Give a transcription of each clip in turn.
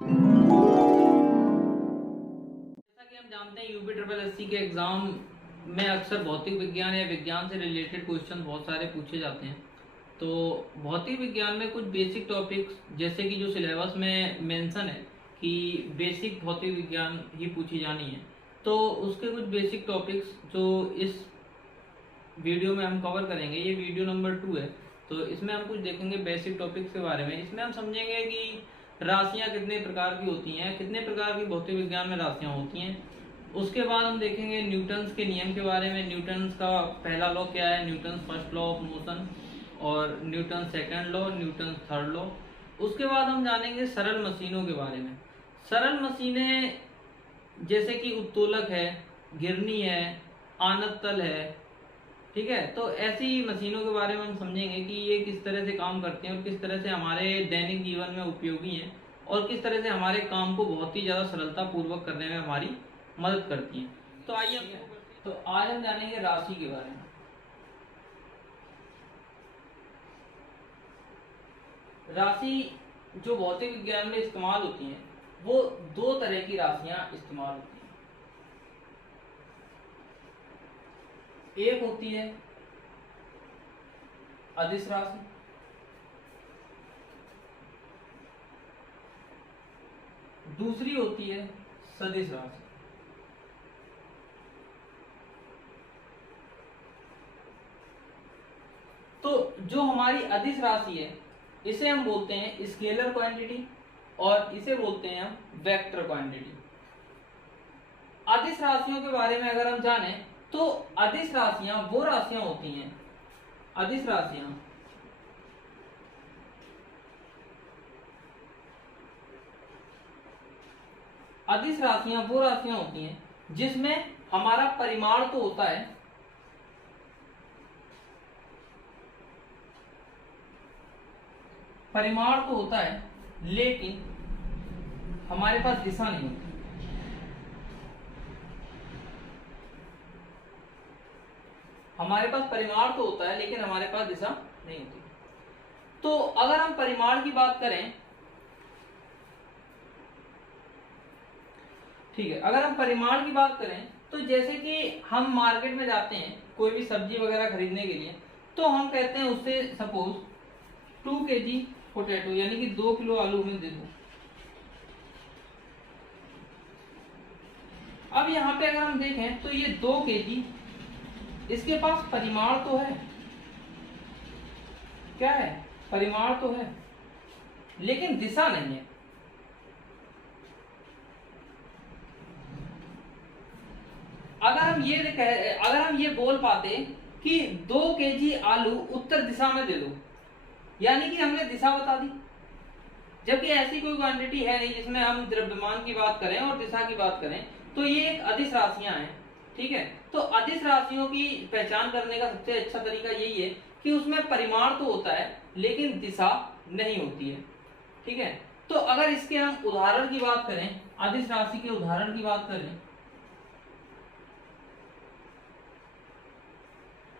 जैसा कि हम जानते हैं यूपी ट्रिपल एससी के एग्जाम में अक्सर भौतिक विज्ञान या विज्ञान से रिलेटेड क्वेश्चन बहुत सारे पूछे जाते हैं। तो भौतिक विज्ञान में कुछ बेसिक टॉपिक्स जैसे कि जो सिलेबस में मेंशन है कि बेसिक भौतिक विज्ञान ही पूछी जानी है, तो उसके कुछ बेसिक टॉपिक्स जो इस वीडियो में हम कवर करेंगे। ये वीडियो नंबर 2 है, तो इसमें हम कुछ देखेंगे बेसिक टॉपिक्स के बारे में। इसमें हम समझेंगे कि राशियां कितने प्रकार की होती हैं, कितने प्रकार की भौतिक विज्ञान में राशियां होती हैं। उसके बाद हम देखेंगे न्यूटन्स के नियम के बारे में। न्यूटन्स का पहला लॉ क्या है, Newton's first law of motion, और Newton second law, Newton third law. उसके बाद हम जानेंगे सरल मशीनों के बारे में। सरल मशीनें जैसे कि उत्तोलक है, घिरनी है, आनत तल है, ठीक है। तो ऐसी मशीनों के बारे में हम समझेंगे कि ये किस तरह से काम करती हैं और किस तरह से हमारे दैनिक जीवन में उपयोगी हैं और किस तरह से हमारे काम को बहुत ही ज़्यादा सरलता पूर्वक करने में हमारी मदद करती हैं। तो आइए तो आज हम जानेंगे राशि के बारे में। राशि जो भौतिक विज्ञान में इस्तेमाल होती हैं वो दो तरह की राशियां इस्तेमाल होती हैं। एक होती है अदिश राशि, दूसरी होती है सदिश राशि। तो जो हमारी अदिश राशि है इसे हम बोलते हैं स्केलर क्वांटिटी और इसे बोलते हैं हम वेक्टर क्वांटिटी। अदिश राशियों के बारे में अगर हम जाने तो अदिश राशियां वो राशियां होती हैं, अदिश राशियां अदिश राशियां वो राशियां होती हैं जिसमें हमारा परिमाण तो होता है, परिमाण तो होता है, लेकिन हमारे पास दिशा नहीं होती। हमारे पास परिमाण तो होता है लेकिन हमारे पास दिशा नहीं होती। तो अगर हम परिमाण की बात करें, ठीक है, अगर हम परिमाण की बात करें तो जैसे कि हम मार्केट में जाते हैं कोई भी सब्जी वगैरह खरीदने के लिए, तो हम कहते हैं उससे सपोज 2 kg पोटैटो यानी कि 2 किलो आलू हमें दे दो। अब यहाँ पे अगर हम देखें तो ये 2 kg, इसके पास परिमाण तो है, क्या है, परिमाण तो है, लेकिन दिशा नहीं है। अगर हम ये बोल पाते कि 2 kg आलू उत्तर दिशा में दे दो, यानी कि हमने दिशा बता दी। जबकि ऐसी कोई क्वांटिटी है नहीं जिसमें हम द्रव्यमान की बात करें और दिशा की बात करें, तो ये एक अदिश राशियां हैं, ठीक है। तो अदिश राशियों की पहचान करने का सबसे अच्छा तरीका यही है कि उसमें परिमाण तो होता है लेकिन दिशा नहीं होती है, ठीक है। तो अगर इसके हम उदाहरण की बात करें, अदिश राशि के उदाहरण की बात करें,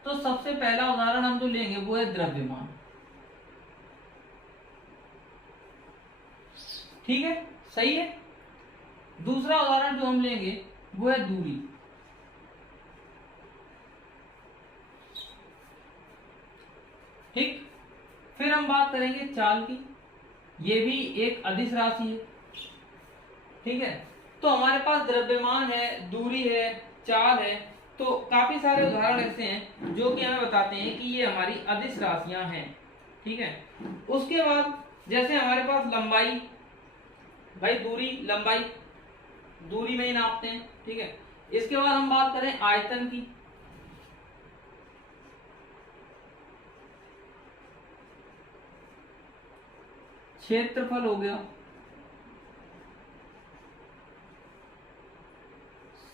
तो सबसे पहला उदाहरण हम जो लेंगे वो है द्रव्यमान, ठीक है, सही है। दूसरा उदाहरण जो हम लेंगे वो है दूरी, ठीक। फिर हम बात करेंगे चाल की, ये भी एक अदिश राशि है, ठीक है। तो हमारे पास द्रव्यमान है, दूरी है, चाल है, तो काफी सारे उदाहरण ऐसे हैं जो कि हमें बताते हैं कि ये हमारी अदिश राशियां हैं, ठीक है। उसके बाद जैसे हमारे पास लंबाई, भाई दूरी लंबाई दूरी में ही नापते हैं, ठीक है। इसके बाद हम बात करें आयतन की, क्षेत्रफल हो गया,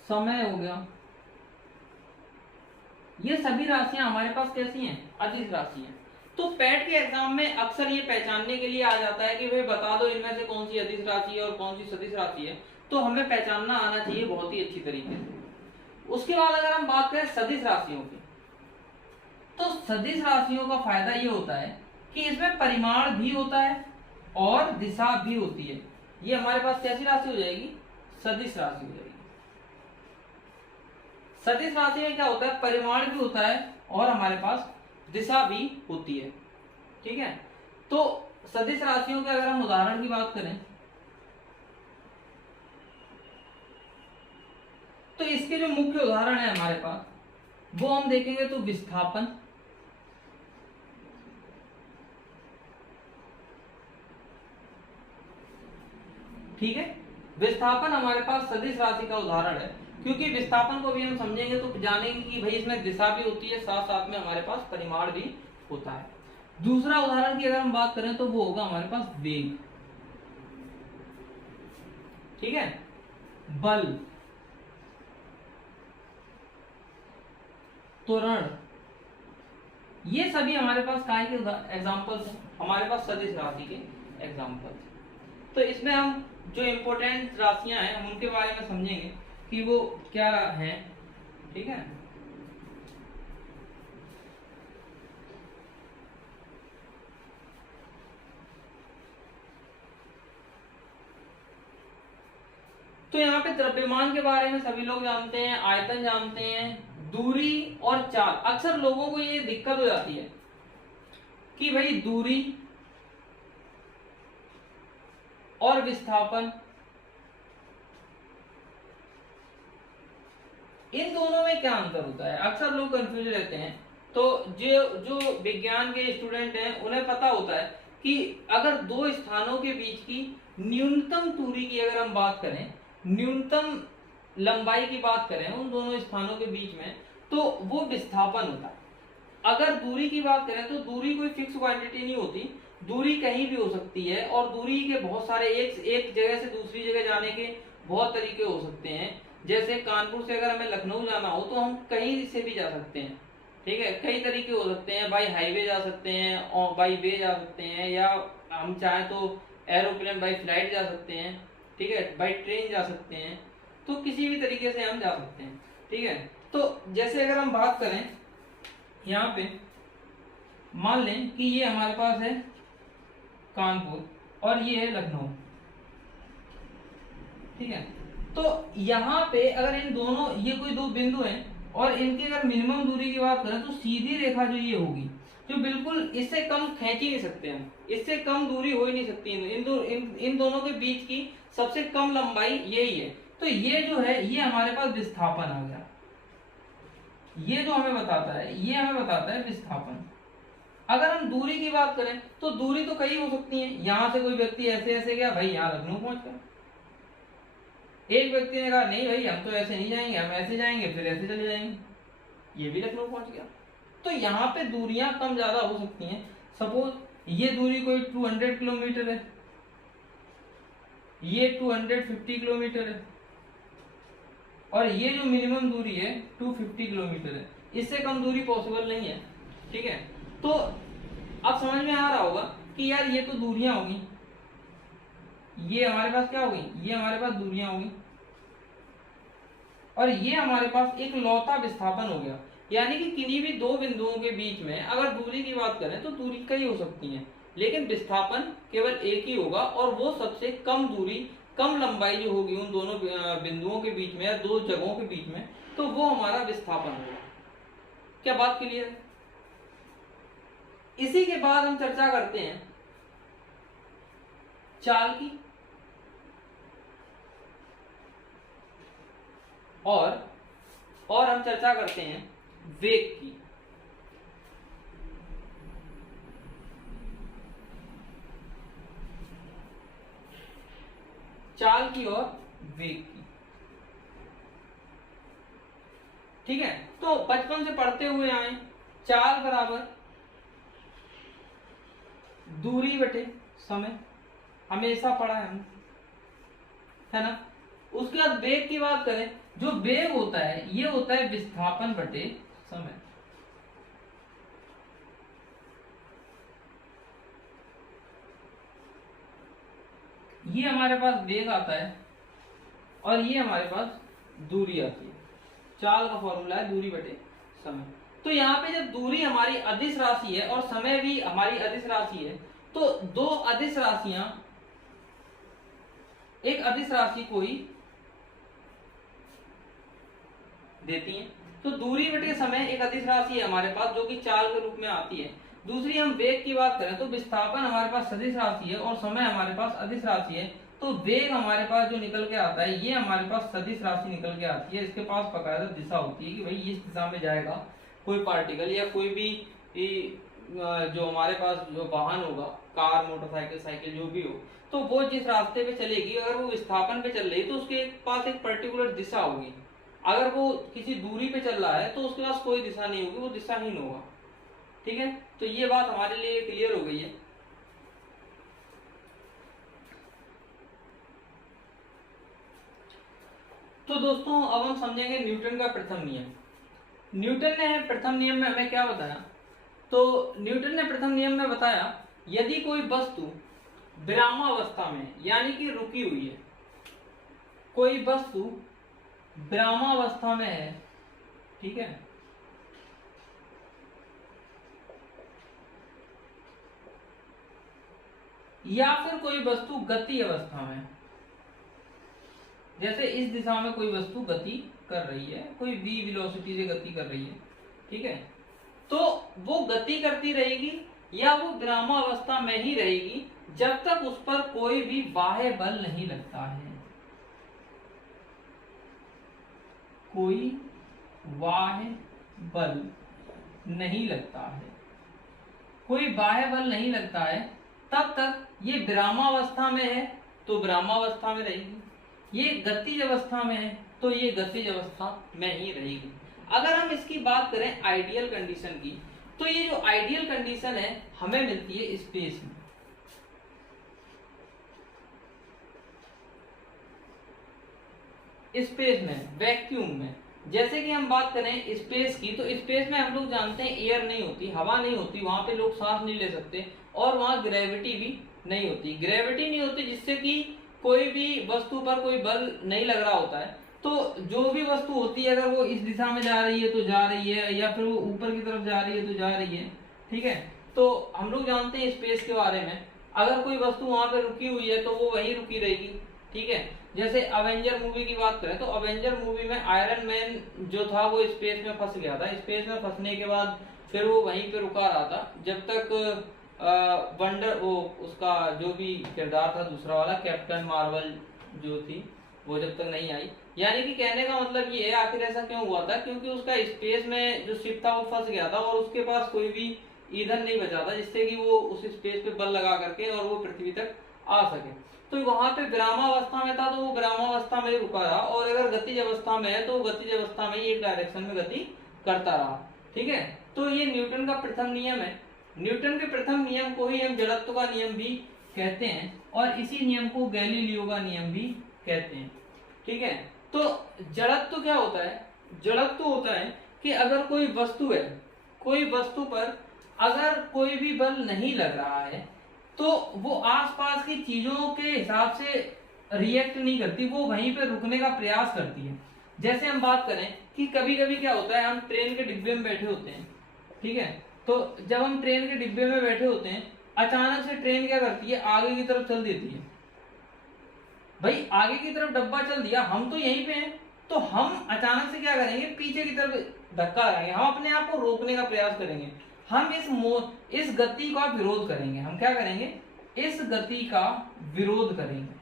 समय हो गया, ये सभी राशियां हमारे पास कैसी हैं, अदिश राशि हैं। तो पैट के एग्जाम में अक्सर ये पहचानने के लिए आ जाता है कि भाई बता दो इनमें से कौन सी अदिश राशि है और कौन सी सदिश राशि है, तो हमें पहचानना आना चाहिए बहुत ही अच्छी तरीके से। उसके बाद अगर हम बात करें सदिश राशियों की, तो सदिश राशियों का फायदा ये होता है कि इसमें परिमाण भी होता है और दिशा भी होती है। ये हमारे पास कैसी राशि हो जाएगी, सदिश राशि हो जाएगी। सदिश राशि में क्या होता है, परिमाण भी होता है और हमारे पास दिशा भी होती है, ठीक है। तो सदिश राशियों के अगर हम उदाहरण की बात करें तो इसके जो मुख्य उदाहरण है हमारे पास वो हम देखेंगे तो विस्थापन, ठीक है। विस्थापन हमारे पास सदिश राशि का उदाहरण है, क्योंकि विस्थापन को भी हम समझेंगे तो जानेंगे कि भाई इसमें दिशा भी होती है, साथ साथ में हमारे पास परिमाण भी होता है। दूसरा उदाहरण की अगर हम बात करें तो वो होगा हमारे पास वेग, ठीक है, बल, त्वरण, ये सभी हमारे पास काय के एग्जांपल्स हैं, हमारे पास सदिश राशि के एग्जांपल्स। तो इसमें हम जो इम्पोर्टेंट राशियां हैं हम उनके बारे में समझेंगे कि वो क्या हैं, ठीक है। तो यहाँ पे द्रव्यमान के बारे में सभी लोग जानते हैं, आयतन जानते हैं, दूरी और चाल। अक्सर लोगों को ये दिक्कत हो जाती है कि भाई दूरी और विस्थापन, इन दोनों में क्या अंतर होता है, अक्सर लोग कंफ्यूज रहते हैं। तो जो विज्ञान के स्टूडेंट हैं उन्हें पता होता है कि अगर दो स्थानों के बीच की न्यूनतम दूरी की अगर हम बात करें, न्यूनतम लंबाई की बात करें उन दोनों स्थानों के बीच में, तो वो विस्थापन होता है। अगर दूरी की बात करें तो दूरी कोई फिक्स क्वांटिटी नहीं होती, दूरी कहीं भी हो सकती है और दूरी के बहुत सारे एक जगह से दूसरी जगह जाने के बहुत तरीके हो सकते हैं। जैसे कानपुर से अगर हमें लखनऊ जाना हो तो हम कहीं से भी जा सकते हैं, ठीक है, कई तरीके हो सकते हैं, बाई हाईवे जा सकते हैं और बाई वे जा सकते हैं, या हम चाहें तो एरोप्लेन बाई फ्लाइट जा सकते हैं, ठीक है, बाई ट्रेन जा सकते हैं, तो किसी भी तरीके से हम जा सकते हैं, ठीक है। तो जैसे अगर हम बात करें यहाँ पे मान लें कि ये हमारे पास है कानपुर और ये है लखनऊ, ठीक है। तो यहाँ पे अगर इन दोनों, ये कोई दो बिंदु हैं और इनकी अगर मिनिमम दूरी की बात करें तो सीधी रेखा जो ये होगी, जो बिल्कुल इससे कम खींच ही नहीं सकते हम, इससे कम दूरी हो ही नहीं सकती इन दोनों के बीच की सबसे कम लंबाई यही है। तो ये जो है ये हमारे पास विस्थापन आ गया, ये जो हमें बताता है ये हमें बताता है विस्थापन। अगर हम दूरी की बात करें तो दूरी तो कई हो सकती है, यहां से कोई व्यक्ति ऐसे ऐसे गया, भाई यहाँ लखनऊ पहुंच गया। एक व्यक्ति ने कहा नहीं भाई हम तो ऐसे नहीं जाएंगे, हम ऐसे जाएंगे, फिर ऐसे चले जाएंगे, ये भी लखनऊ पहुंच गया। तो यहाँ पे दूरियां कम ज्यादा हो सकती हैं। सपोज ये दूरी कोई 200 किलोमीटर है, ये 250 किलोमीटर है और ये जो मिनिमम दूरी है 250 किलोमीटर है, इससे कम दूरी पॉसिबल नहीं है, ठीक है। तो अब समझ में आ रहा होगा कि यार ये तो दूरियां होगी, ये हमारे पास क्या होगी, ये हमारे पास दूरियां होगी और ये हमारे पास एक लौता विस्थापन हो गया। यानी कि किन्हीं भी दो बिंदुओं के बीच में अगर दूरी की बात करें तो दूरी कई हो सकती है, लेकिन विस्थापन केवल एक ही होगा और वो सबसे कम दूरी, कम लंबाई जो होगी उन दोनों बिंदुओं के बीच में या दो जगहों के बीच में, तो वो हमारा विस्थापन होगा। क्या बात क्लियर है? इसी के बाद हम चर्चा करते हैं चाल की और हम चर्चा करते हैं वेग की। चाल की और वेग की, ठीक है। तो बचपन से पढ़ते हुए आए, चाल बराबर दूरी बटे समय, हमेशा पढ़ा है हमने, है ना। उसके बाद वेग की बात करें, जो वेग होता है ये होता है विस्थापन बटे समय। ये हमारे पास वेग आता है और ये हमारे पास दूरी आती है। चाल का फॉर्मूला है दूरी बटे समय। तो यहाँ पे जब दूरी हमारी अदिश राशि है और समय भी हमारी अदिश राशि है, तो दो अदिश राशियां एक अदिश राशि को ही देती हैं। तो दूरी बटे समय एक अदिश राशि है हमारे पास जो कि चाल के रूप में आती है। दूसरी हम वेग की बात करें तो विस्थापन हमारे पास सदिश राशि है और समय हमारे पास अदिश राशि है। तो वेग हमारे पास जो निकल के आता है ये हमारे पास सदिश राशि निकल के आती है। इसके पास बकायदा दिशा होती है कि भाई इस दिशा में जाएगा कोई पार्टिकल या कोई भी जो हमारे पास जो वाहन होगा, कार, मोटरसाइकिल, साइकिल जो भी हो, तो वो जिस रास्ते पे चलेगी, अगर वो विस्थापन पे चल रही है तो उसके पास एक पर्टिकुलर दिशा होगी। अगर वो किसी दूरी पे चल रहा है तो उसके पास कोई दिशा नहीं होगी, वो दिशाहीन होगा। ठीक है, तो ये बात हमारे लिए क्लियर हो गई है। तो दोस्तों अब हम समझेंगे न्यूटन का प्रथम नियम। न्यूटन ने प्रथम नियम में हमें क्या बताया? तो न्यूटन ने प्रथम नियम में बताया यदि कोई वस्तु विरामावस्था में यानी कि रुकी हुई है, कोई वस्तु विरामावस्था में है, ठीक है, या फिर कोई वस्तु गति अवस्था में, जैसे इस दिशा में कोई वस्तु गति कर रही है, कोई v वेलोसिटी से गति कर रही है, ठीक है, तो वो गति करती रहेगी या वो विरामावस्था में ही रहेगी जब तक उस पर कोई भी बाह्य बल नहीं लगता है। कोई बाह्य बल नहीं लगता है, कोई बाह्य बल नहीं लगता है, तब तक ये विरामावस्था में है तो विरामावस्था में रहेगी, ये गतिज अवस्था में है तो ये गतिज अवस्था में ही रहेगी। अगर हम इसकी बात करें आइडियल कंडीशन की, तो ये जो आइडियल कंडीशन है हमें मिलती है स्पेस में। स्पेस में, वैक्यूम में। जैसे कि हम बात करें स्पेस की, तो स्पेस में हम लोग जानते हैं एयर नहीं होती, हवा नहीं होती, वहां पे लोग सांस नहीं ले सकते, और वहां ग्रेविटी भी नहीं होती। ग्रेविटी नहीं होती जिससे कि कोई भी वस्तु पर कोई बल नहीं लग रहा होता है। तो जो भी वस्तु होती है अगर वो इस दिशा में जा रही है तो जा रही है, या फिर वो ऊपर की तरफ जा रही है तो जा रही है, ठीक है। तो हम लोग जानते हैं स्पेस के बारे में, अगर कोई वस्तु वहां पे रुकी हुई है तो वो वहीं रुकी रहेगी, ठीक है। जैसे अवेंजर मूवी की बात करें तो अवेंजर मूवी में आयरन मैन जो था वो स्पेस में फंस गया था। स्पेस में फंसने के बाद फिर वो वहीं पे रुका रहा था जब तक वंडर वो उसका जो भी किरदार था दूसरा वाला कैप्टन मार्वल जो थी वो जब तक नहीं आई। यानी कि कहने का मतलब ये है, आखिर ऐसा क्यों हुआ था, क्योंकि उसका स्पेस में जो शिप था वो फंस गया था और उसके पास कोई भी ईंधन नहीं बचा था जिससे कि वो उस स्पेस पे बल लगा करके और वो पृथ्वी तक आ सके। तो वहां पे विरामावस्था में था तो वो विरामावस्था में ही रुका रहा, और अगर गतिज अवस्था में है तो वो गतिज अवस्था में ही एक डायरेक्शन में गति करता रहा, ठीक है। तो ये न्यूटन का प्रथम नियम है। न्यूटन के प्रथम नियम को ही हम जड़त्व का नियम भी कहते हैं और इसी नियम को गैलीलियो का नियम भी कहते हैं, ठीक है। तो जड़त्व क्या होता है? जड़त्व होता है कि अगर कोई वस्तु है, कोई वस्तु पर अगर कोई भी बल नहीं लग रहा है तो वो आसपास की चीजों के हिसाब से रिएक्ट नहीं करती, वो वहीं पे रुकने का प्रयास करती है। जैसे हम बात करें कि कभी कभी क्या होता है, हम ट्रेन के डिब्बे में बैठे होते हैं, ठीक है। तो जब हम ट्रेन के डिब्बे में बैठे होते हैं, अचानक से ट्रेन क्या करती है, आगे की तरफ चल देती है। भाई आगे की तरफ डब्बा चल दिया, हम तो यहीं पे हैं, तो हम अचानक से क्या करेंगे, पीछे की तरफ धक्का लगाएंगे, हम अपने आप को रोकने का प्रयास करेंगे, हम इस गति का विरोध करेंगे। हम क्या करेंगे? इस गति का विरोध करेंगे।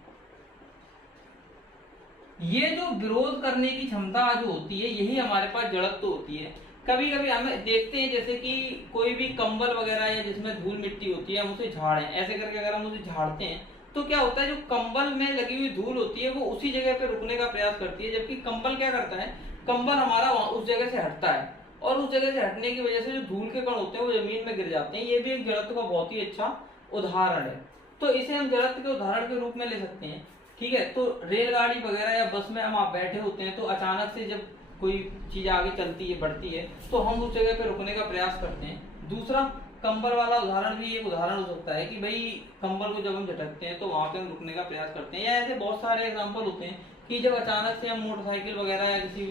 ये जो विरोध करने की क्षमता जो होती है यही हमारे पास जड़त्व होती है। कभी कभी हम देखते हैं जैसे कि कोई भी कंबल वगैरह है जिसमें धूल मिट्टी होती है, हम उसे झाड़ें, ऐसे करके अगर हम उसे झाड़ते हैं तो क्या होता है, जो कंबल में लगी हुई धूल होती है वो उसी जगह पे रुकने का प्रयास करती है, जबकि कंबल क्या करता है, कंबल हमारा उस जगह से हटता है और उस जगह से हटने की वजह से जो धूल के कण होते हैं वो जमीन में गिर जाते हैं। ये भी एक जड़त्व का बहुत ही अच्छा उदाहरण है। तो इसे हम जड़त्व के उदाहरण के रूप में ले सकते हैं, ठीक है। तो रेलगाड़ी वगैरह या बस में हम आप बैठे होते हैं तो अचानक से जब कोई चीज आगे चलती है, बढ़ती है, तो हम उस जगह पे रुकने का प्रयास करते हैं। दूसरा कंबल वाला उदाहरण भी एक उदाहरण हो सकता है कि भाई कंबल को जब हम झटकते हैं तो वहां पे हम रुकने का प्रयास करते हैं। या ऐसे बहुत सारे एग्जांपल होते हैं कि जब अचानक से हम मोटरसाइकिल वगैरह या किसी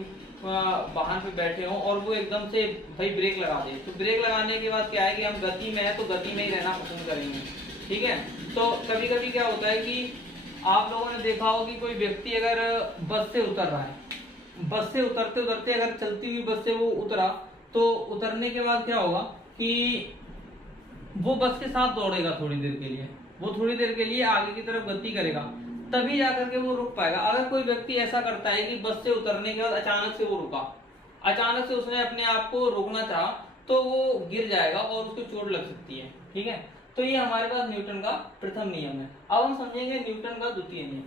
वाहन पे बैठे हों और वो एकदम से भाई ब्रेक लगा दे, तो ब्रेक लगाने के बाद क्या है कि हम गति में है तो गति में ही रहना पसंद करेंगे, ठीक है। तो कभी कभी क्या होता है कि आप लोगों ने देखा होगा कि कोई व्यक्ति अगर बस से उतर रहा है, बस से उतरते उतरते अगर चलती हुई बस से वो उतरा, तो उतरने के बाद क्या होगा कि वो बस के साथ दौड़ेगा थोड़ी देर के लिए, वो थोड़ी देर के लिए आगे की तरफ गति करेगा, तभी जाकर के वो रुक पाएगा। अगर कोई व्यक्ति ऐसा करता है कि बस से उतरने के बाद अचानक से वो रुका, अचानक से उसने अपने आप को रोकना चाहा, तो वो गिर जाएगा और उसको चोट लग सकती है। ठीक है, तो ये हमारे पास न्यूटन का प्रथम नियम है। अब हम समझेंगे न्यूटन का द्वितीय नियम।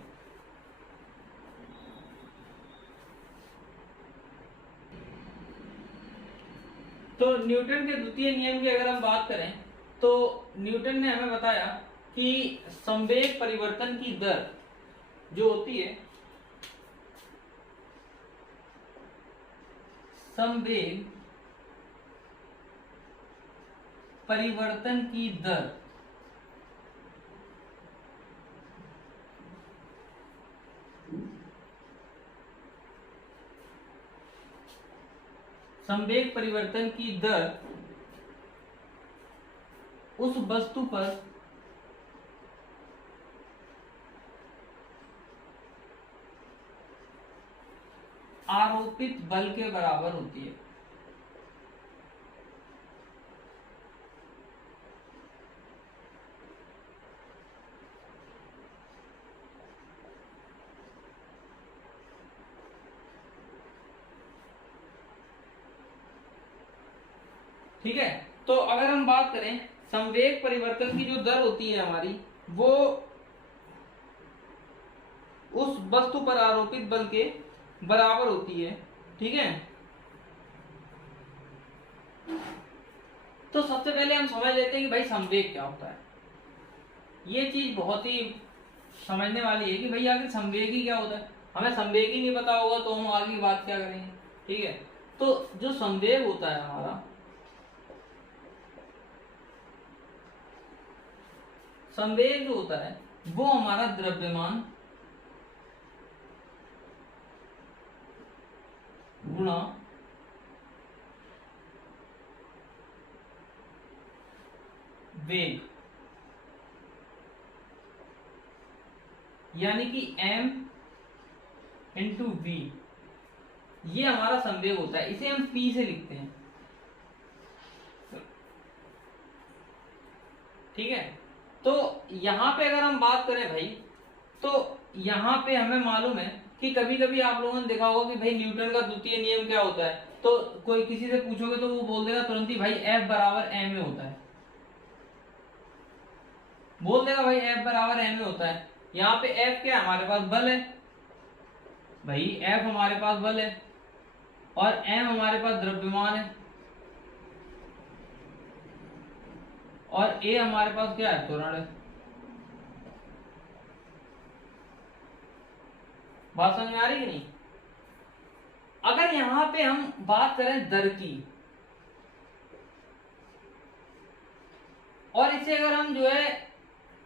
तो न्यूटन के द्वितीय नियम की अगर हम बात करें, तो न्यूटन ने हमें बताया कि संवेग परिवर्तन की दर जो होती है, संवेग परिवर्तन की दर संवेग परिवर्तन की दर उस वस्तु पर आरोपित बल के बराबर होती है। ठीक है, तो अगर हम बात करें संवेग परिवर्तन की जो दर होती है हमारी, वो उस वस्तु पर आरोपित बल के बराबर होती है। ठीक है, तो सबसे पहले हम समझ लेते हैं कि भाई संवेग क्या होता है। ये चीज बहुत ही समझने वाली है कि भाई आखिर संवेग ही क्या होता है। हमें संवेग ही नहीं पता होगा तो हम आगे की बात क्या करेंगे। ठीक है, तो जो संवेग होता है हमारा, संवेग जो होता है वो हमारा द्रव्यमान गुणा वेग, यानी कि m इंटू वी, ये हमारा संवेग होता है। इसे हम p से लिखते हैं। ठीक है, तो यहां पे अगर हम बात करें भाई, तो यहां पे हमें मालूम है कि कभी कभी आप लोगों ने देखा होगा कि भाई न्यूटन का द्वितीय नियम क्या होता है, तो कोई किसी से पूछोगे तो वो बोल देगा तुरंत ही भाई F बराबर m में होता है, बोल देगा भाई F बराबर m में होता है। यहाँ पे F क्या, हमारे पास बल है भाई, F हमारे पास बल है और m हमारे पास द्रव्यमान है और a हमारे पास क्या है, त्वरण है। बात समझ में आ रही कि नहीं। अगर यहां पे हम बात करें दर की, और इसे अगर हम जो है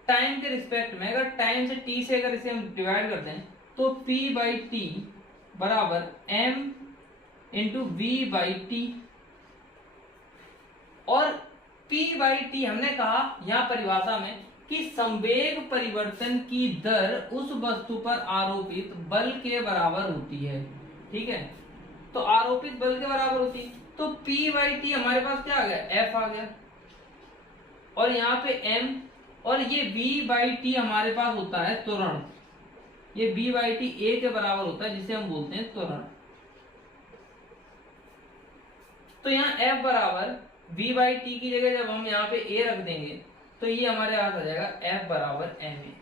टाइम के रिस्पेक्ट में, अगर टाइम से t से अगर इसे हम डिवाइड करते हैं, तो p बाई टी बराबर m into V by T, और p बाई टी हमने कहा यहां परिभाषा में कि संवेग परिवर्तन की दर उस वस्तु पर आरोपित बल के बराबर होती है। ठीक है, तो आरोपित बल के बराबर होती है, तो p बाई टी हमारे पास क्या आ गया, f आ गया, और यहाँ पे m, और ये v बाई टी हमारे पास होता है त्वरण, ये v बाई टी a के बराबर होता है, जिसे हम बोलते हैं त्वरण। तो यहाँ f बराबर v बाई टी की जगह जब हम यहाँ पे a रख देंगे, तो ये हमारे पास आ जाएगा F बराबर ma।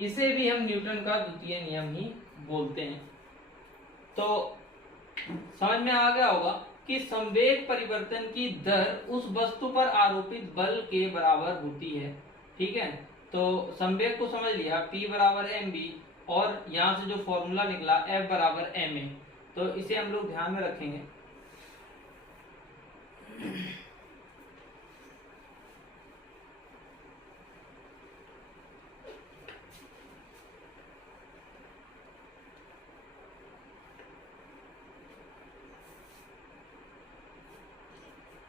इसे भी हम न्यूटन का द्वितीय नियम ही बोलते हैं। तो समझ में आ गया होगा कि संवेग परिवर्तन की दर उस वस्तु पर आरोपित बल के बराबर होती है। ठीक है, तो संवेग को समझ लिया, P बराबर mv, और यहाँ से जो फॉर्मूला निकला F बराबर ma, तो इसे हम लोग ध्यान में रखेंगे।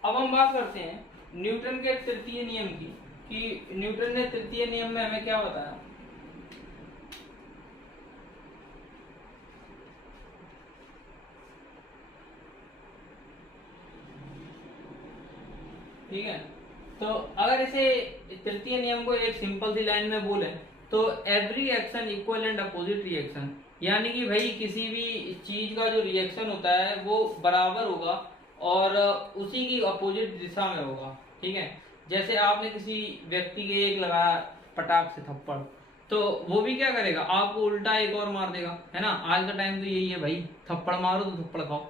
अब हम बात करते हैं न्यूटन के तृतीय नियम की, कि न्यूटन ने तृतीय नियम में हमें क्या बताया ठीक है। तो अगर इसे तृतीय नियम को एक सिंपल सी लाइन में बोले तो every action equal and opposite reaction, यानी कि भाई किसी भी चीज का जो रिएक्शन होता है वो बराबर होगा और उसी की अपोजिट दिशा में होगा। ठीक है, जैसे आपने किसी व्यक्ति के एक लगाया पटाख से थप्पड़, तो वो भी क्या करेगा, आपको उल्टा एक और मार देगा, है ना। आज का टाइम तो यही है भाई, थप्पड़ मारो तो थप्पड़ खाओ।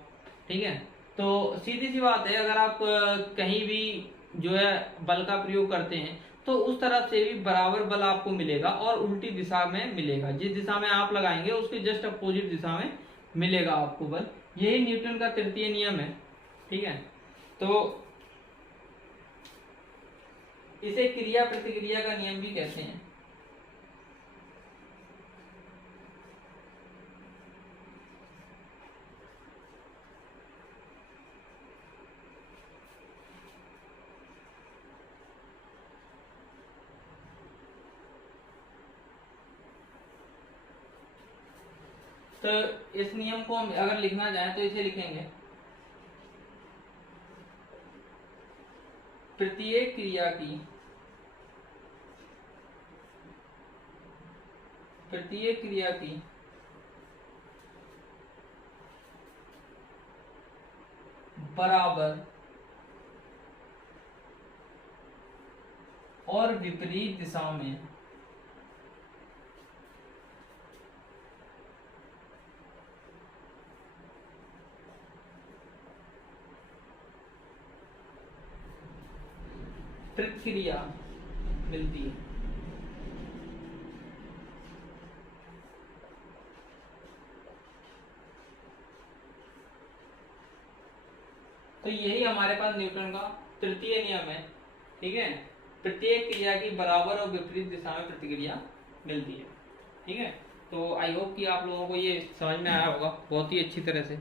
ठीक है, तो सीधी सी बात है, अगर आप कहीं भी जो है बल का प्रयोग करते हैं तो उस तरफ से भी बराबर बल आपको मिलेगा और उल्टी दिशा में मिलेगा। जिस दिशा में आप लगाएंगे उसके जस्ट अपोजिट दिशा में मिलेगा आपको बल। यही न्यूटन का तृतीय नियम है। ठीक है, तो इसे क्रिया प्रतिक्रिया का नियम भी कहते हैं। तो इस नियम को हम अगर लिखना चाहें तो इसे लिखेंगे, प्रत्येक क्रिया की बराबर और विपरीत दिशा में प्रतिक्रिया मिलती है। तो यही हमारे पास न्यूटन का तृतीय नियम है। ठीक है, प्रत्येक क्रिया की बराबर और विपरीत दिशा में प्रतिक्रिया मिलती है। ठीक है, तो आई होप कि आप लोगों को ये समझ में आया होगा बहुत ही अच्छी तरह से।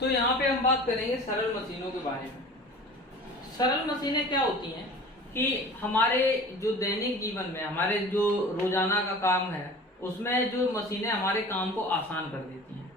तो यहाँ पे हम बात करेंगे सरल मशीनों के बारे में। सरल मशीनें क्या होती हैं कि हमारे जो दैनिक जीवन में हमारे जो रोजाना का काम है उसमें जो मशीनें हमारे काम को आसान कर देती हैं।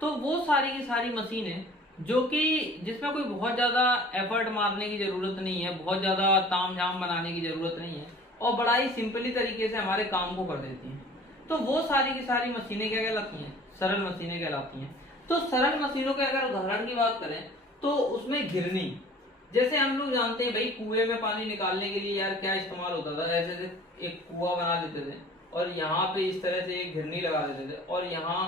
तो वो सारी की सारी मशीनें जो कि जिसमें कोई बहुत ज़्यादा एफर्ट मारने की ज़रूरत नहीं है, बहुत ज़्यादा तामझाम बनाने की ज़रूरत नहीं है और बड़ा ही सिंपली तरीके से हमारे काम को कर देती हैं, तो वो सारी की सारी मशीनें क्या कहलाती हैं, सरल मशीनें कहलाती हैं। तो सरल मशीनों के अगर उदाहरण की बात करें तो उसमें घिरनी, जैसे हम लोग जानते हैं भाई कुएं में पानी निकालने के लिए यार क्या इस्तेमाल होता था, ऐसे एक कुआं बना देते थे और यहाँ पे इस तरह से एक घिरनी लगा देते थे और यहाँ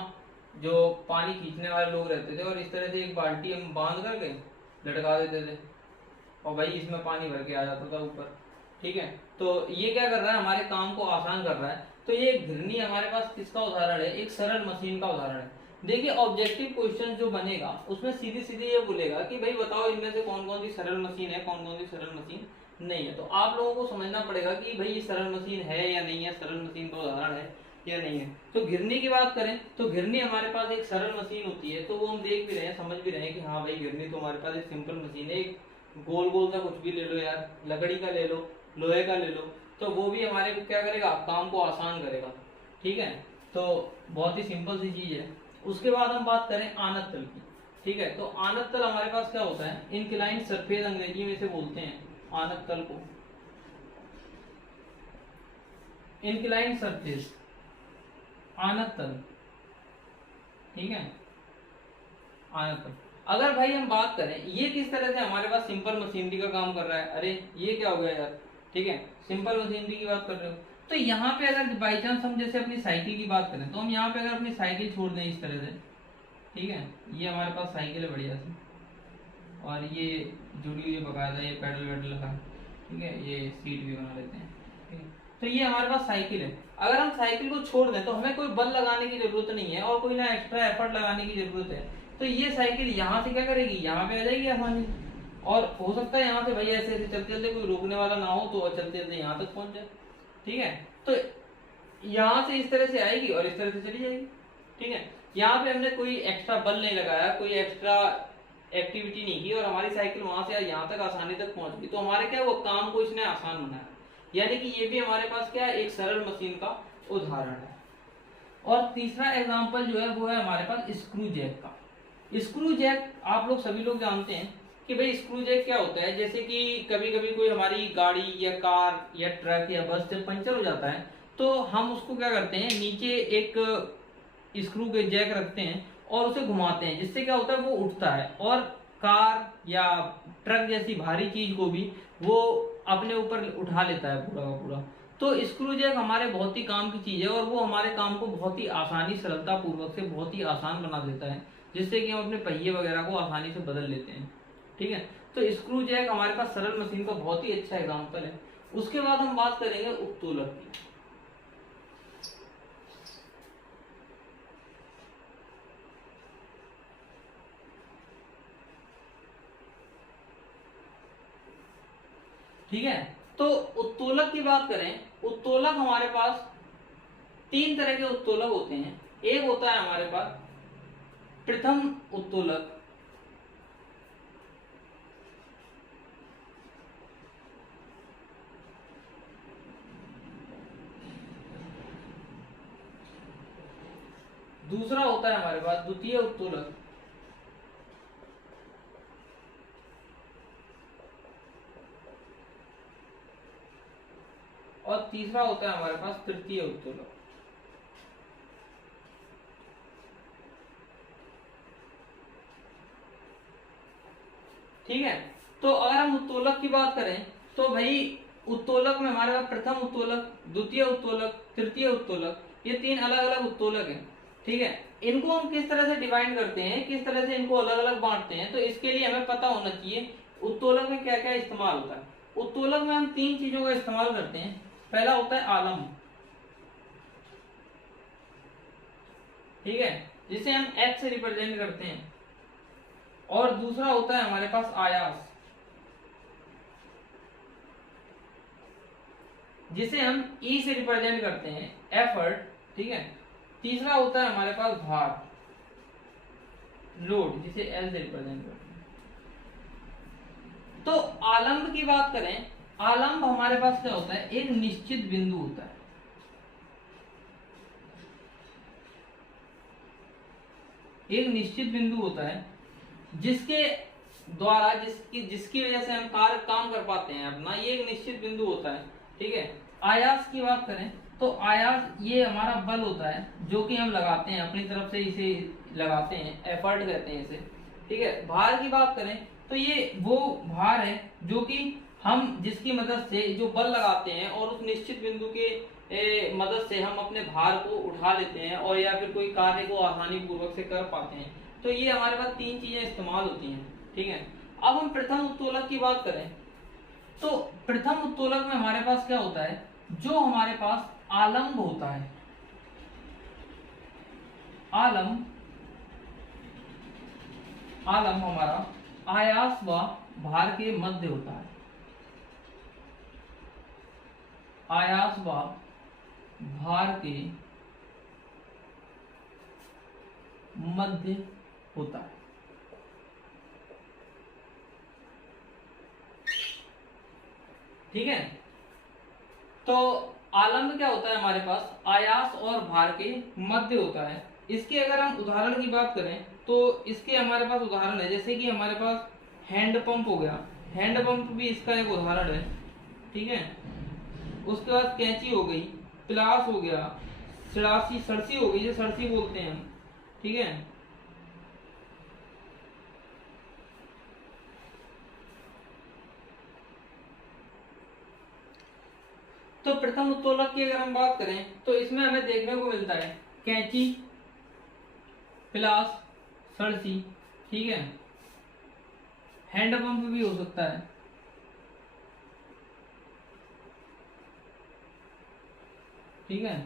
जो पानी खींचने वाले लोग रहते थे और इस तरह से एक बाल्टी हम बांध करके लटका देते थे और भाई इसमें पानी भर के आ जाता था ऊपर। ठीक है, तो ये क्या कर रहा है, हमारे काम को आसान कर रहा है। तो ये घिरनी हमारे पास किसका उदाहरण है, एक सरल मशीन का उदाहरण है। देखिए ऑब्जेक्टिव क्वेश्चन जो बनेगा उसमें सीधे सीधे ये बोलेगा कि भाई बताओ इनमें से कौन कौन सी सरल मशीन है, कौन कौन सी सरल मशीन नहीं है। तो आप लोगों को समझना पड़ेगा कि भाई ये सरल मशीन है या नहीं है, सरल मशीन का उदाहरण है या नहीं है। तो घिरनी की बात करें तो घिरनी हमारे पास एक सरल मशीन होती है, तो वो हम देख भी रहे हैं, समझ भी रहे हैं कि हाँ भाई घिरनी तो हमारे पास एक सिंपल मशीन है। एक गोल गोल सा कुछ भी ले लो यार, लकड़ी का ले लो, लोहे का ले लो, तो वो भी हमारे क्या करेगा, काम को आसान करेगा। ठीक है, तो बहुत ही सिंपल सी चीज है। उसके बाद हम बात करें आनत तल की। ठीक है, तो आनत तल हमारे पास क्या होता है, इंक्लाइंड सरफेस अंग्रेजी में से बोलते हैं आनत तल को, इंक्लाइंड सरफेस आनत तल। ठीक है, आनत तल। अगर भाई हम बात करें ये किस तरह से हमारे पास सिंपल मशीनरी का काम कर रहा है, अरे ये क्या हो गया यार। ठीक है, सिंपल मशीनरी की बात कर रहे हो, तो यहाँ पे अगर बाई चांस हम जैसे अपनी साइकिल की बात करें तो हम यहाँ पे अगर अपनी साइकिल छोड़ दें इस तरह से, ठीक है, ये हमारे पास साइकिल है बढ़िया सी और ये जुड़ी हुई बकायदा ये पेडल वेडल लगा, ठीक है, ये सीट भी बना लेते हैं। ठीक है, तो ये हमारे पास साइकिल है। अगर हम साइकिल को छोड़ दें तो हमें कोई बल लगाने की जरूरत नहीं है और कोई ना एक्स्ट्रा एफर्ट लगाने की जरूरत है। तो ये साइकिल यहाँ से क्या करेगी, यहाँ पे आ जाएगी आसानी, और हो सकता है यहाँ से भाई ऐसे ऐसे चलते चलते कोई रोकने वाला ना हो तो चलते चलते यहाँ तक पहुंच जाए। ठीक है, तो यहाँ से इस तरह से आएगी और इस तरह से चली जाएगी। ठीक है, यहाँ पे हमने कोई एक्स्ट्रा बल नहीं लगाया, कोई एक्स्ट्रा एक्टिविटी नहीं की और हमारी साइकिल वहां से यहाँ तक आसानी तक पहुंच गई। तो हमारे क्या वो काम को इसने आसान बनाया, यानी कि ये भी हमारे पास क्या है, एक सरल मशीन का उदाहरण है। और तीसरा एग्जाम्पल जो है वो है हमारे पास स्क्रू जैक का। स्क्रू जैक आप लोग सभी लोग जानते हैं कि भाई स्क्रू जैक क्या होता है। जैसे कि कभी कभी कोई हमारी गाड़ी या कार या ट्रक या बस से पंचर हो जाता है, तो हम उसको क्या करते हैं, नीचे एक स्क्रू के जैक रखते हैं और उसे घुमाते हैं, जिससे क्या होता है वो उठता है और कार या ट्रक जैसी भारी चीज को भी वो अपने ऊपर उठा लेता है पूरा का पूरा। तो स्क्रू जैक हमारे बहुत ही काम की चीज है और वो हमारे काम को बहुत ही आसानी सरलता पूर्वक से बहुत ही आसान बना देता है, जिससे कि हम अपने पहिए वगैरह को आसानी से बदल लेते हैं। ठीक है, तो स्क्रू जैक हमारे पास सरल मशीन का बहुत ही अच्छा एग्जाम्पल है। उसके बाद हम बात करेंगे उत्तोलक की। ठीक है, तो उत्तोलक की बात करें, उत्तोलक हमारे पास तीन तरह के उत्तोलक होते हैं। एक होता है हमारे पास प्रथम उत्तोलक, दूसरा होता है हमारे पास द्वितीय उत्तोलक, और तीसरा होता है हमारे पास तृतीय उत्तोलक। ठीक है, तो अगर हम उत्तोलक की बात करें तो भाई उत्तोलक में हमारे पास प्रथम उत्तोलक, द्वितीय उत्तोलक, तृतीय उत्तोलक, ये तीन अलग अलग उत्तोलक हैं। ठीक है, इनको हम किस तरह से डिवाइड करते हैं, किस तरह से इनको अलग अलग बांटते हैं, तो इसके लिए हमें पता होना चाहिए उत्तोलक में क्या क्या इस्तेमाल होता है। उत्तोलक में हम तीन चीजों का इस्तेमाल करते हैं। पहला होता है आलम, ठीक है, जिसे हम H से रिप्रेजेंट करते हैं, और दूसरा होता है हमारे पास आयास, जिसे हम E से रिप्रेजेंट करते हैं, एफर्ट। ठीक है, तीसरा होता है हमारे पास भार, लोड, जिसे L से रिप्रेजेंट करते हैं। तो आलम्ब की बात करें, आलम्ब हमारे पास क्या होता है, एक निश्चित बिंदु होता है। एक निश्चित बिंदु होता है जिसके द्वारा जिसकी वजह से हम काम कर पाते हैं अपना, ये एक निश्चित बिंदु होता है। ठीक है, आयास की बात करें तो आयास ये हमारा बल होता है जो कि हम लगाते हैं अपनी तरफ से, इसे लगाते हैं, एफर्ट कहते हैं इसे। ठीक है, भार की बात करें तो ये वो भार है जो कि हम जिसकी मदद से जो बल लगाते हैं और उस निश्चित बिंदु के मदद से हम अपने भार को उठा लेते हैं और या फिर कोई कार्य को आसानी पूर्वक से कर पाते हैं। तो ये हमारे पास तीन चीजें इस्तेमाल होती हैं। ठीक है, अब हम प्रथम उत्तोलक की बात करें तो प्रथम उत्तोलक में हमारे पास क्या होता है, जो हमारे पास आलम्ब होता है, आलम्ब हमारा आयास व भार के मध्य होता है, आयास व भार के मध्य होता है। ठीक है, तो आलम्ब क्या होता है हमारे पास, आयास और भार के मध्य होता है। इसके अगर हम उदाहरण की बात करें तो इसके हमारे पास उदाहरण है, जैसे कि हमारे पास हैंड पंप हो गया, हैंड पंप भी इसका एक उदाहरण है। ठीक है, उसके बाद कैंची हो गई, प्लास हो गया, सरसी हो गई, जो सरसी बोलते हैं हम। ठीक है, तो प्रथम उत्तोलक की अगर हम बात करें तो इसमें हमें देखने को मिलता है कैंची, प्लास, सरसी। ठीक है, हैंड पंप भी हो सकता है। ठीक है,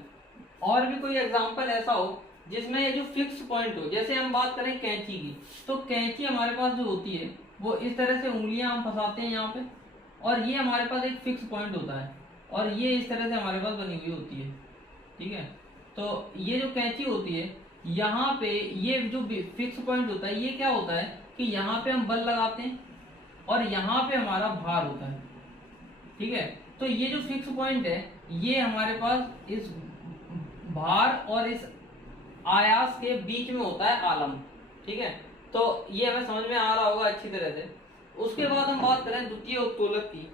और भी कोई एग्जांपल ऐसा हो जिसमें ये जो फिक्स पॉइंट हो, जैसे हम बात करें कैंची की, तो कैंची हमारे पास जो होती है वो इस तरह से उंगलियां हम फंसाते हैं यहाँ पे, और ये हमारे पास एक फिक्स पॉइंट होता है और ये इस तरह से हमारे पास बनी हुई होती है। ठीक है, तो ये जो कैंची होती है यहाँ पे ये जो फिक्स पॉइंट होता है, ये क्या होता है कि यहाँ पे हम बल लगाते हैं और यहाँ पे हमारा भार होता है। ठीक है, तो ये जो फिक्स पॉइंट है ये हमारे पास इस भार और इस आयास के बीच में होता है आलम्ब। ठीक है, तो ये हमें समझ में आ रहा होगा अच्छी तरह से। उसके बाद हम बात करें द्वितीय उत्तोलक की।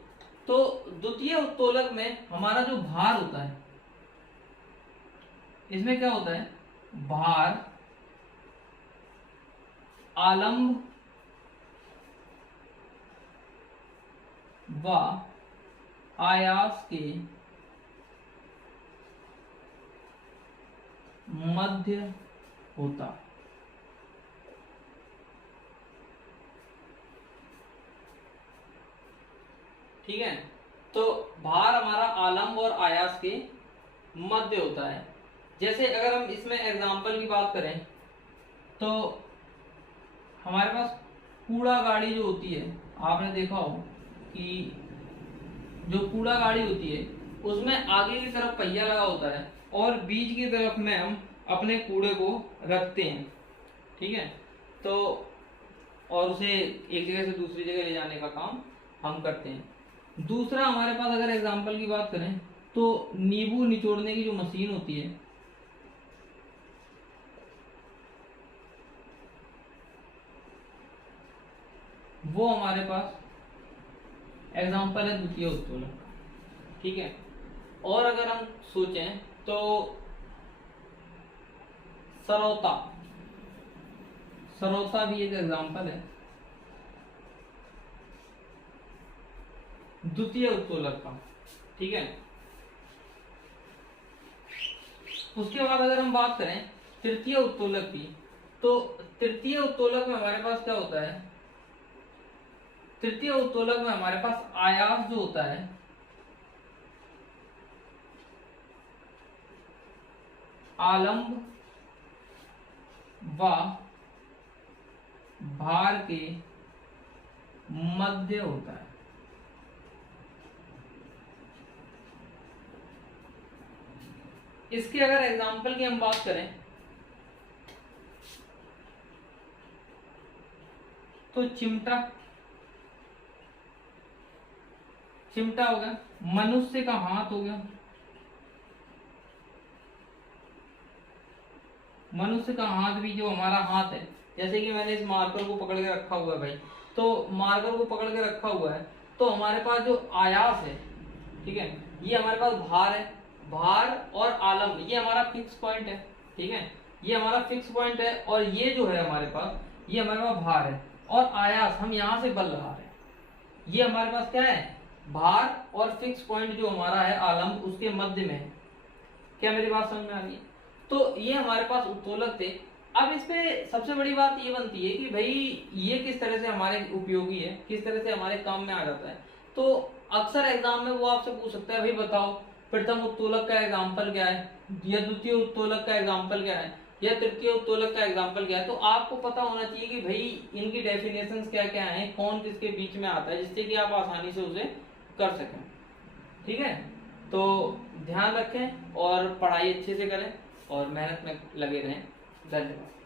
तो द्वितीय उत्तोलक में हमारा जो भार होता है, इसमें क्या होता है, भार आलंब व आयास के मध्य होता। ठीक है, तो भार हमारा आलंब और आयास के मध्य होता है। जैसे अगर हम इसमें एग्जांपल की बात करें तो हमारे पास कूड़ा गाड़ी जो होती है, आपने देखा हो कि जो कूड़ा गाड़ी होती है उसमें आगे की तरफ पहिया लगा होता है और बीच की तरफ में हम अपने कूड़े को रखते हैं। ठीक है, तो और उसे एक जगह से दूसरी जगह ले जाने का काम हम करते हैं। दूसरा हमारे पास अगर एग्जांपल की बात करें तो नींबू निचोड़ने की जो मशीन होती है, वो हमारे पास एग्जांपल है द्वितीय उत्तोलक। ठीक है, और अगर हम सोचें तो सरौता, सरौता भी एक एग्जांपल है द्वितीय उत्तोलक का। ठीक है, उसके बाद अगर हम बात करें तृतीय उत्तोलक की, तो तृतीय उत्तोलक में हमारे पास क्या होता है, तृतीय उत्तोलक में हमारे पास आयास जो होता है आलंब व भार के मध्य होता है। इसके अगर एग्जांपल की हम बात करें तो चिमटा, चिमटा हो गया, मनुष्य का हाथ हो गया, मनुष्य का हाथ भी जो हमारा हाथ है, जैसे कि मैंने इस मार्कर को पकड़ के रखा हुआ है भाई, तो मार्कर को पकड़ के रखा हुआ है तो हमारे पास जो आयास है, ठीक है, ये हमारे पास भार है, भार और आलंब ये हमारा फिक्स पॉइंट है। ठीक है, ये हमारा फिक्स पॉइंट है और ये जो है हमारे पास, ये हमारे पास भार है और आयास हम यहां से बल लगा रहे हैं। ये हमारे पास क्या है, भार और फिक्स पॉइंट जो हमारा है आलंब उसके मध्य में है। क्या मेरी बात समझ में आ रही है? तो ये हमारे पास उत्तोलक थे। अब इसमें सबसे बड़ी बात ये बनती है कि भाई ये किस तरह से हमारे उपयोगी है, किस तरह से हमारे काम में आ जाता है। तो अक्सर एग्जाम में वो आपसे पूछ सकता है भाई बताओ प्रथम उत्तोलक का एग्जाम्पल क्या है, या द्वितीय उत्तोलक का एग्जाम्पल क्या है, या तृतीय उत्तोलक का एग्जाम्पल क्या है। तो आपको पता होना चाहिए कि भाई इनकी डेफिनेशंस क्या क्या है, कौन किसके बीच में आता है, जिससे कि आप आसानी से उसे कर सकें। ठीक है, तो ध्यान रखें और पढ़ाई अच्छे से करें और मेहनत में लगे रहें। धन्यवाद।